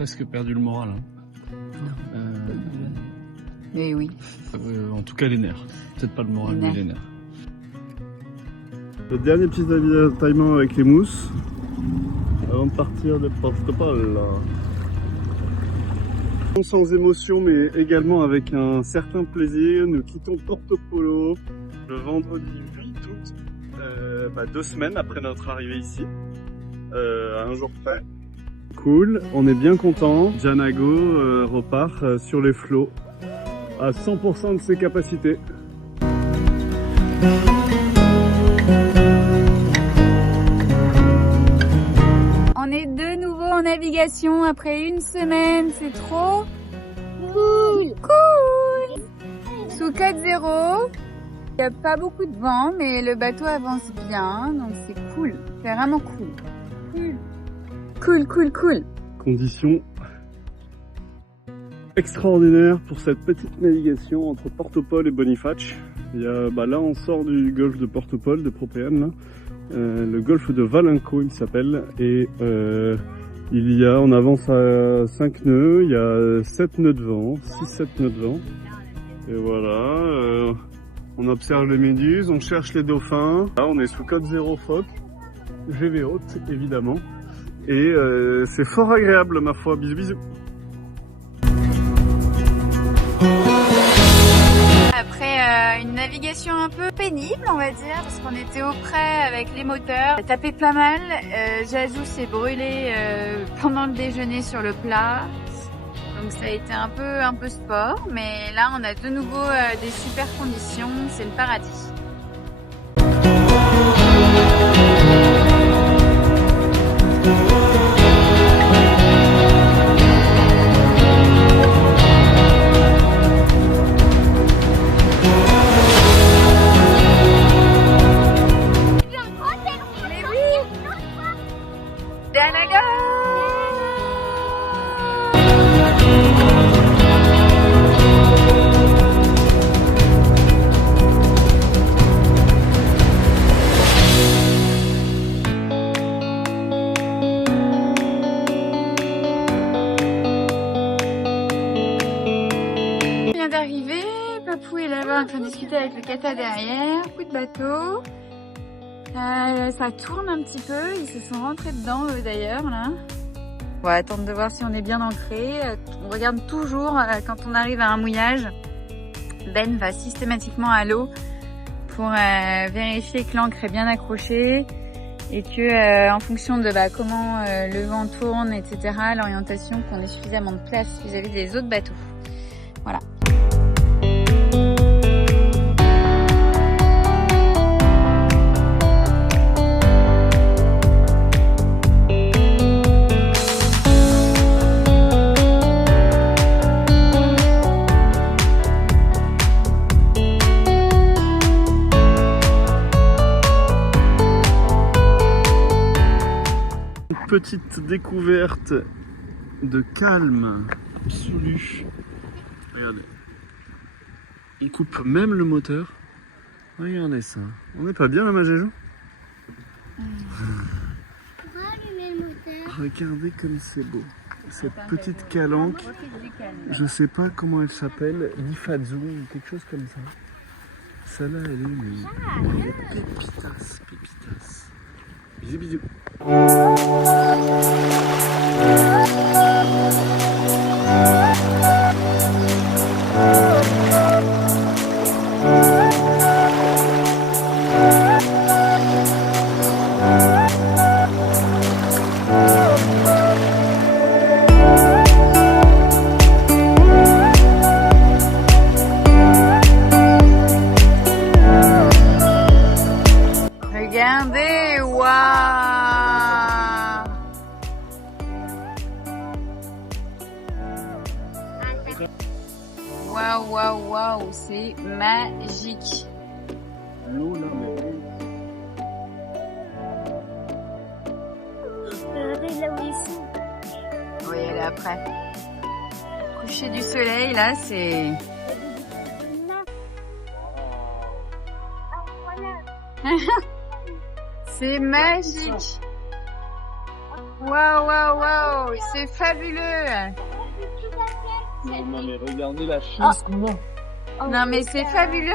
presque perdu le moral. Hein. Mais oui. En tout cas les nerfs. Peut-être pas le moral, mais les nerfs. Le dernier petit avitaillement avec les mousses avant de partir de Portopole. Sans émotion mais également avec un certain plaisir, nous quittons Porto Polo le vendredi 8 août, 2 semaines après notre arrivée ici, à un jour près. Cool, on est bien content. Janago repart sur les flots à 100% de ses capacités. On est de nouveau en navigation après une semaine, c'est trop cool. Sous 4-0, il n'y a pas beaucoup de vent, mais le bateau avance bien, donc c'est cool, c'est vraiment cool. Conditions extraordinaires pour cette petite navigation entre Portopole et Boniface. Il y a, là on sort du golfe de Portopole, de Propéane, là. Le golfe de Valenco il s'appelle, et on avance à 5 nœuds, il y a 7 nœuds de vent, 6-7 nœuds de vent, et voilà, on observe les méduses, on cherche les dauphins. Là on est sous code 0 phoque, GV haute évidemment, et c'est fort agréable ma foi. Bisous bisous. Après une navigation un peu pénible, on va dire, parce qu'on était au frais avec les moteurs, ça tapait pas mal. Jazou s'est brûlé pendant le déjeuner sur le plat, donc ça a été un peu sport, mais là on a de nouveau des super conditions, c'est le paradis. D'arriver, Papou est là-bas en train de discuter avec le kata derrière, coup de bateau, ça tourne un petit peu, ils se sont rentrés dedans eux d'ailleurs là. On va attendre de voir si on est bien ancré, on regarde toujours quand on arrive à un mouillage. Ben va systématiquement à l'eau pour vérifier que l'ancre est bien accrochée et que en fonction de comment le vent tourne, etc., l'orientation, qu'on ait suffisamment de place vis-à-vis des autres bateaux. Voilà. Petite découverte de calme absolu. Regardez, il coupe même le moteur. Regardez ça. On n'est pas bien là, Majajou? Regardez comme c'est beau. Cette petite calanque, je sais pas comment elle s'appelle, Lifazu ou quelque chose comme ça. Celle-là, elle est pépitas. Bisous bisous. Regardez, waouh! Waouh, c'est magique. L'eau là, Oui, elle est après. Coucher du soleil, là, c'est... C'est magique. Waouh, waouh, waouh, c'est fabuleux. Non, mais regardez la chance qu'on a. Non, mais c'est fabuleux.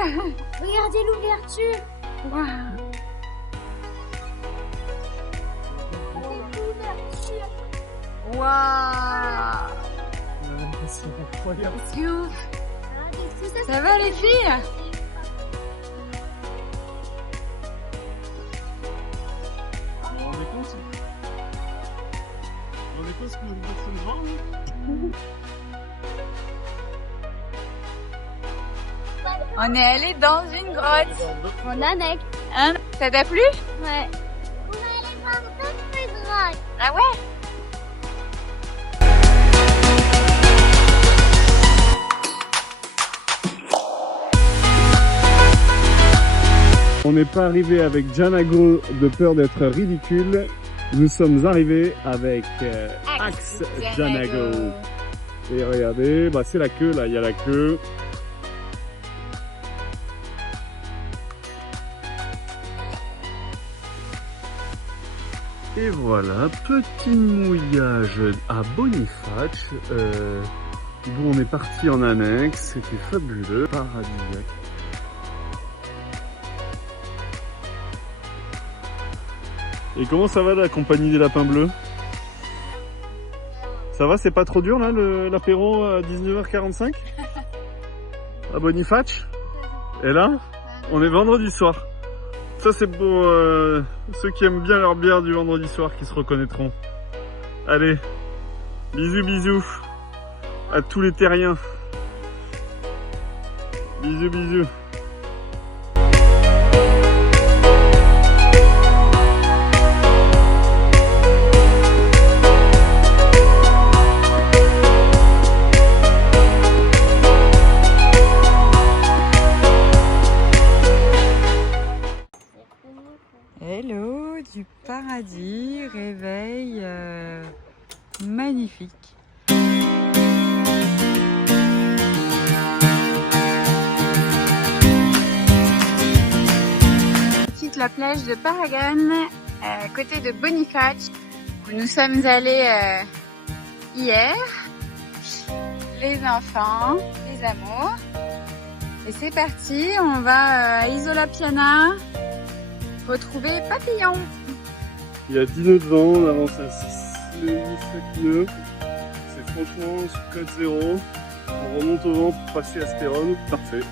Regardez l'ouverture. Waouh. Waouh. C'est incroyable. C'est ouf. Ça va les filles? Vous vous rendez compte? Vous vous rendez compte ce que nous sommes devant, là? On est allé dans une grotte. Mon annexe. Hein? Ça t'a plu? Ouais. On va aller voir d'autres grottes. Ah ouais? On n'est pas arrivé avec Janago de peur d'être ridicule. Nous sommes arrivés avec Axe Janago. Et regardez, bah c'est la queue là, il y a la queue. Et voilà, petit mouillage à Boniface, d'où on est parti en annexe, c'était fabuleux, paradisiaque. Et comment ça va la compagnie des lapins bleus? Ça va, c'est pas trop dur là l'apéro à 19h45 à Boniface? Et là, on est vendredi soir. Ça c'est pour ceux qui aiment bien leur bière du vendredi soir qui se reconnaîtront. Allez, bisous bisous à tous les terriens. Bisous bisous. Hello, du paradis, réveil magnifique. On quitte la plage de Paragon, à côté de Boniface, où nous sommes allés hier. Les enfants, les amours. Et c'est parti, on va à Isola Piana. Retrouver Papillon. Il y a 10 nœuds de vent, on avance à 6 nœuds, 7 nœuds. C'est franchement sur code 0. On remonte au vent pour passer à Spéron. Parfait.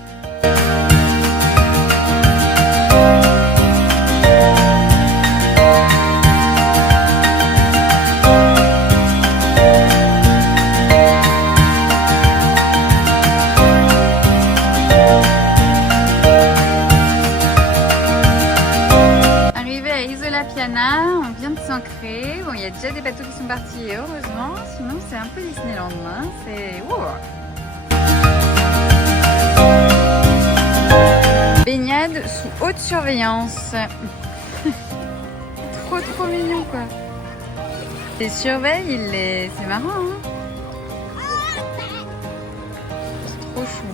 On vient de s'ancrer. Bon, il y a déjà des bateaux qui sont partis, heureusement. Sinon, c'est un peu Disneyland. Hein. C'est baignade sous haute surveillance. Trop mignon, quoi. Les surveillent, c'est marrant. Hein. C'est trop chou.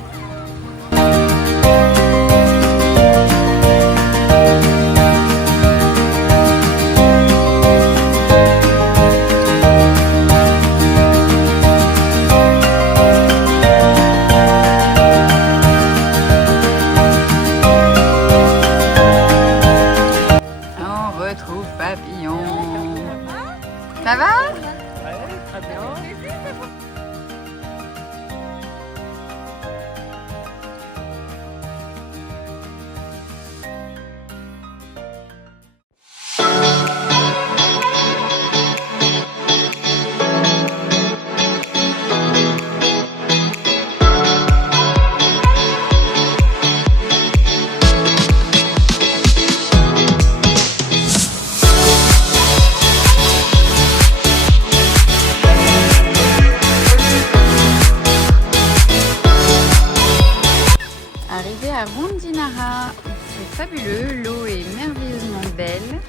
Ça va? Ouais, très bien. À Rondinara, c'est fabuleux, l'eau est merveilleusement belle.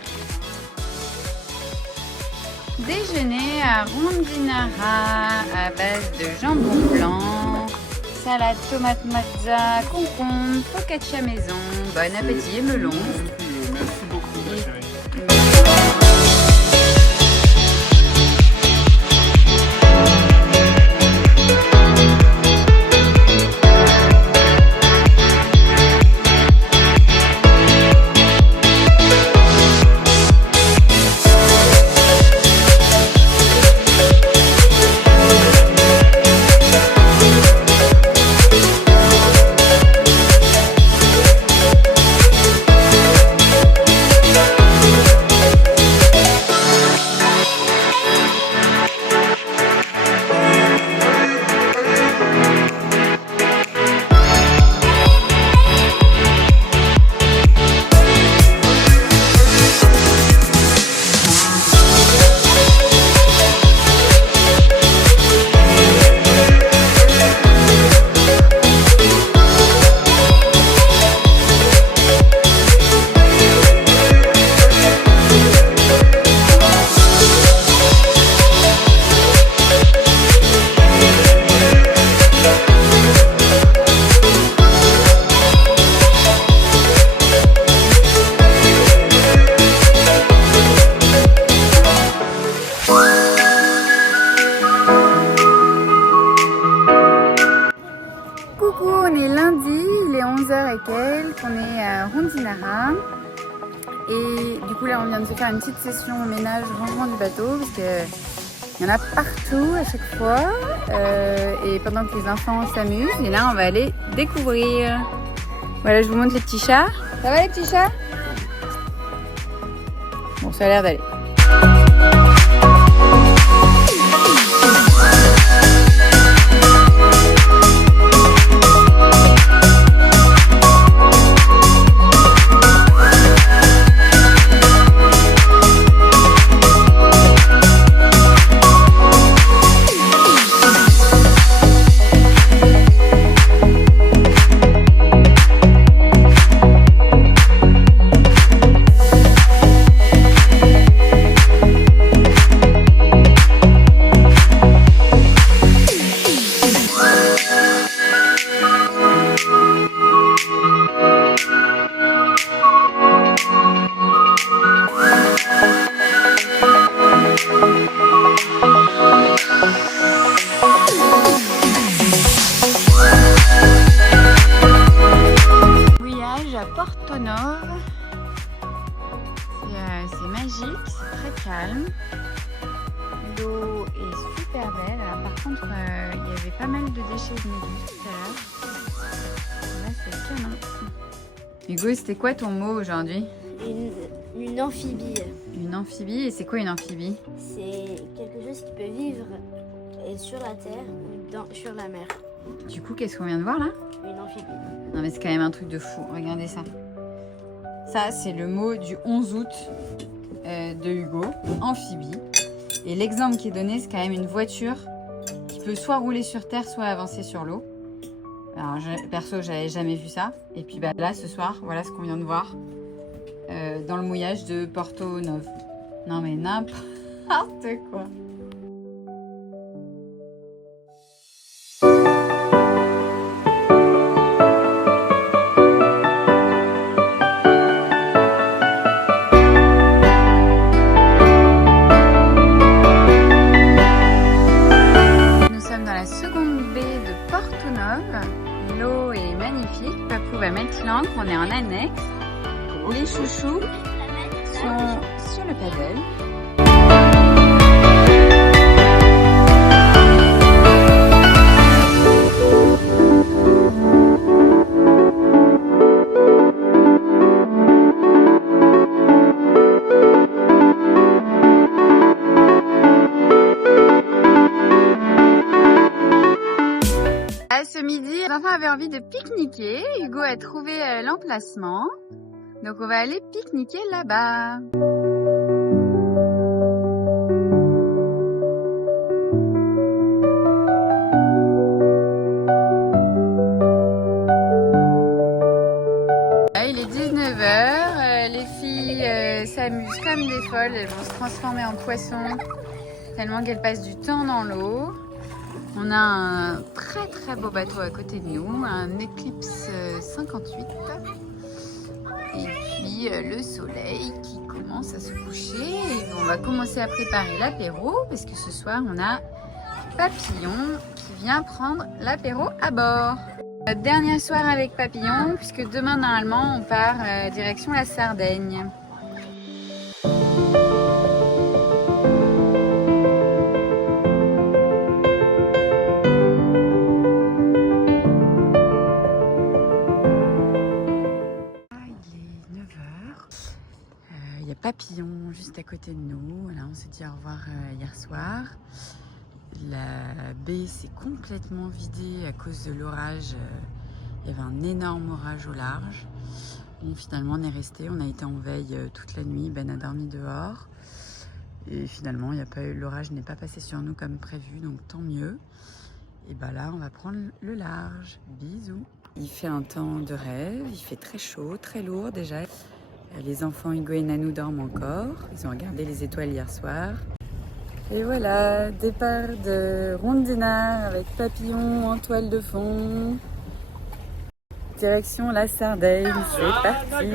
Déjeuner à Rondinara à base de jambon blanc, salade tomate mozza, concombre, focaccia maison. Bon appétit et melon. Merci beaucoup, ma chérie. de se faire une petite session ménage, rangement du bateau, parce qu'il y en a partout à chaque fois. Et pendant que les enfants s'amusent, et là on va aller découvrir. Voilà, je vous montre les petits chats. Ça va les petits chats? Bon, ça a l'air d'aller. C'est magique, c'est très calme. L'eau est super belle. Alors par contre, il y avait pas mal de déchets de méduses tout à l'heure. Là, c'est canon. Hugo, c'était quoi ton mot aujourd'hui? Une amphibie. Une amphibie? Et c'est quoi une amphibie? C'est quelque chose qui peut vivre sur la terre ou sur la mer. Du coup, qu'est-ce qu'on vient de voir là? Une amphibie. Non mais c'est quand même un truc de fou. Regardez ça. Ça, c'est le mot du 11 août de Hugo, amphibie. Et l'exemple qui est donné, c'est quand même une voiture qui peut soit rouler sur terre, soit avancer sur l'eau. Alors, perso, j'avais jamais vu ça. Et puis bah, là, ce soir, voilà ce qu'on vient de voir dans le mouillage de Porto Novo. Non mais n'importe quoi. L'eau est magnifique. Papou va mettre l'ancre, on est en annexe. Les chouchous sont sur le paddle. Ce midi, les enfants avaient envie de pique-niquer. Hugo a trouvé l'emplacement. Donc on va aller pique-niquer là-bas. Il est 19h. Les filles s'amusent comme des folles. Elles vont se transformer en poissons tellement qu'elles passent du temps dans l'eau. On a un très très beau bateau à côté de nous, un Eclipse 58. Et puis le soleil qui commence à se coucher. Et on va commencer à préparer l'apéro parce que ce soir on a Papillon qui vient prendre l'apéro à bord. Notre dernière soirée avec Papillon puisque demain normalement on part direction la Sardaigne. Papillon juste à côté de nous. Là, on s'est dit au revoir hier soir. La baie s'est complètement vidée à cause de l'orage. Il y avait un énorme orage au large. Bon, finalement, on est resté. On a été en veille toute la nuit. Ben a dormi dehors. Et finalement, l'orage n'est pas passé sur nous comme prévu, donc tant mieux. Et bah là, on va prendre le large. Bisous. Il fait un temps de rêve. Il fait très chaud, très lourd déjà. Les enfants Hugo et Nanou dorment encore. Ils ont regardé les étoiles hier soir. Et voilà, départ de Rondinard avec Papillon en toile de fond. Direction la Sardaigne, c'est parti.